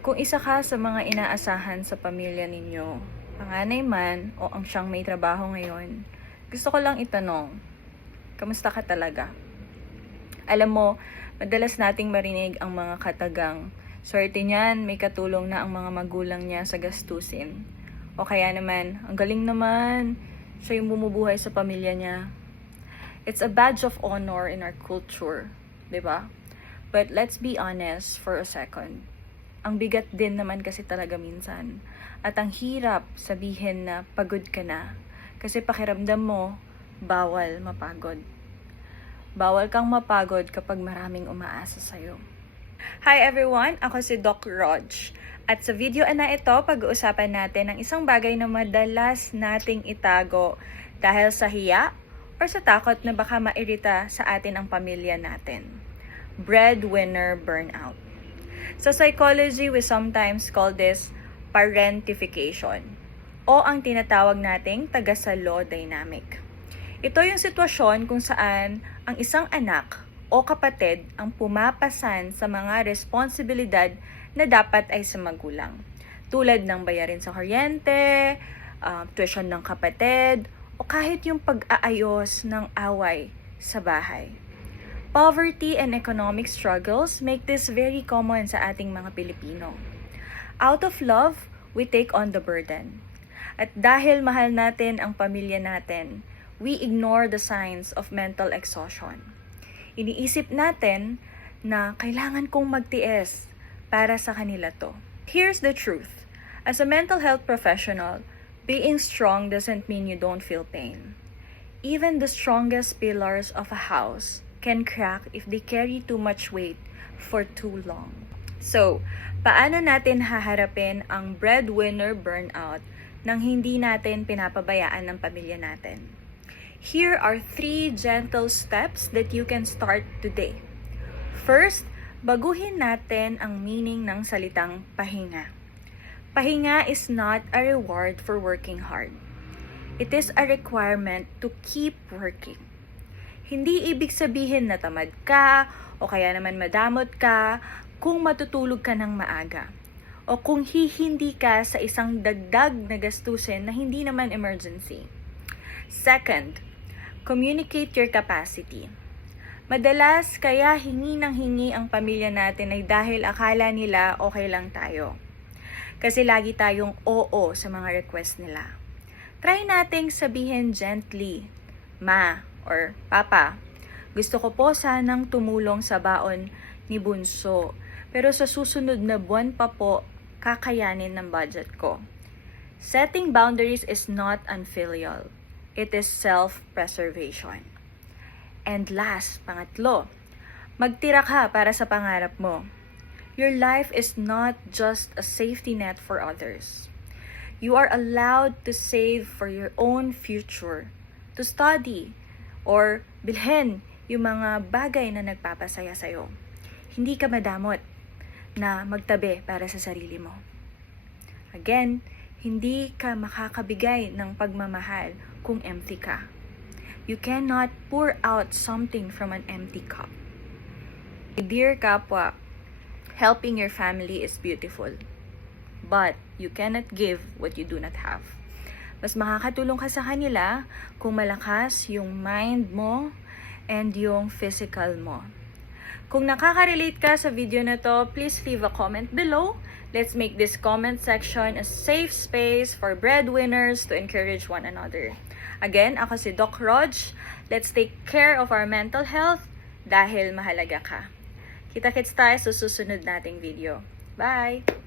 Kung isa ka sa mga inaasahan sa pamilya ninyo, panganay man o ang siyang may trabaho ngayon, gusto ko lang itanong, kamusta ka talaga? Alam mo, madalas nating marinig ang mga katagang, swerte niyan, may katulong na ang mga magulang niya sa gastusin. O kaya naman, ang galing naman, siya yung bumubuhay sa pamilya niya. It's a badge of honor in our culture, di ba? But let's be honest for a second. Ang bigat din naman kasi talaga minsan. At ang hirap sabihin na pagod ka na. Kasi pakiramdam mo, bawal mapagod. Bawal kang mapagod kapag maraming umaasa sa'yo. Hi everyone! Ako si Doc Rog. At sa video na ito, pag-uusapan natin ang isang bagay na madalas nating itago dahil sa hiya o sa takot na baka mairita sa atin ang pamilya natin. Breadwinner burnout. Sa psychology, we sometimes call this parentification o ang tinatawag nating taga-salo dynamic. Ito yung sitwasyon kung saan ang isang anak o kapatid ang pumapasan sa mga responsibilidad na dapat ay sa magulang. Tulad ng bayarin sa kuryente, tuition ng kapatid, o kahit yung pag-aayos ng away sa bahay. Poverty and economic struggles make this very common sa ating mga Pilipino. Out of love, we take on the burden. At dahil mahal natin ang pamilya natin, we ignore the signs of mental exhaustion. Iniisip natin na kailangan kong magtiis para sa kanila to. Here's the truth. As a mental health professional, being strong doesn't mean you don't feel pain. Even the strongest pillars of a house can crack if they carry too much weight for too long. So, paano natin haharapin ang breadwinner burnout nang hindi natin pinapabayaan ng pamilya natin? Here are 3 gentle steps that you can start today. First, baguhin natin ang meaning ng salitang pahinga. Pahinga is not a reward for working hard. It is a requirement to keep working. Hindi ibig sabihin na tamad ka o kaya naman madamot ka kung matutulog ka ng maaga o kung hihindi ka sa isang dagdag na gastusin na hindi naman emergency. Second, communicate your capacity. Madalas kaya hingi ng hingi ang pamilya natin ay dahil akala nila okay lang tayo. Kasi lagi tayong oo sa mga request nila. Try nating sabihin gently, Ma or Papa, gusto ko po sanang tumulong sa baon ni Bunso, pero sa susunod na buwan pa po, kakayanin ng budget ko. Setting boundaries is not unfilial. It is self-preservation. And last, pangatlo, magtira ka para sa pangarap mo. Your life is not just a safety net for others. You are allowed to save for your own future, to study, or bilhin yung mga bagay na nagpapasaya sa'yo. Hindi ka madamot na magtabi para sa sarili mo. Again, hindi ka makakabigay ng pagmamahal kung empty ka. You cannot pour out something from an empty cup. Dear kapwa, helping your family is beautiful, but you cannot give what you do not have. Mas makakatulong ka sa kanila kung malakas yung mind mo and yung physical mo. Kung nakaka-relate ka sa video na to, please leave a comment below. Let's make this comment section a safe space for breadwinners to encourage one another. Again, ako si Doc Rog. Let's take care of our mental health dahil mahalaga ka. Kita-kits tayo sa susunod nating video. Bye!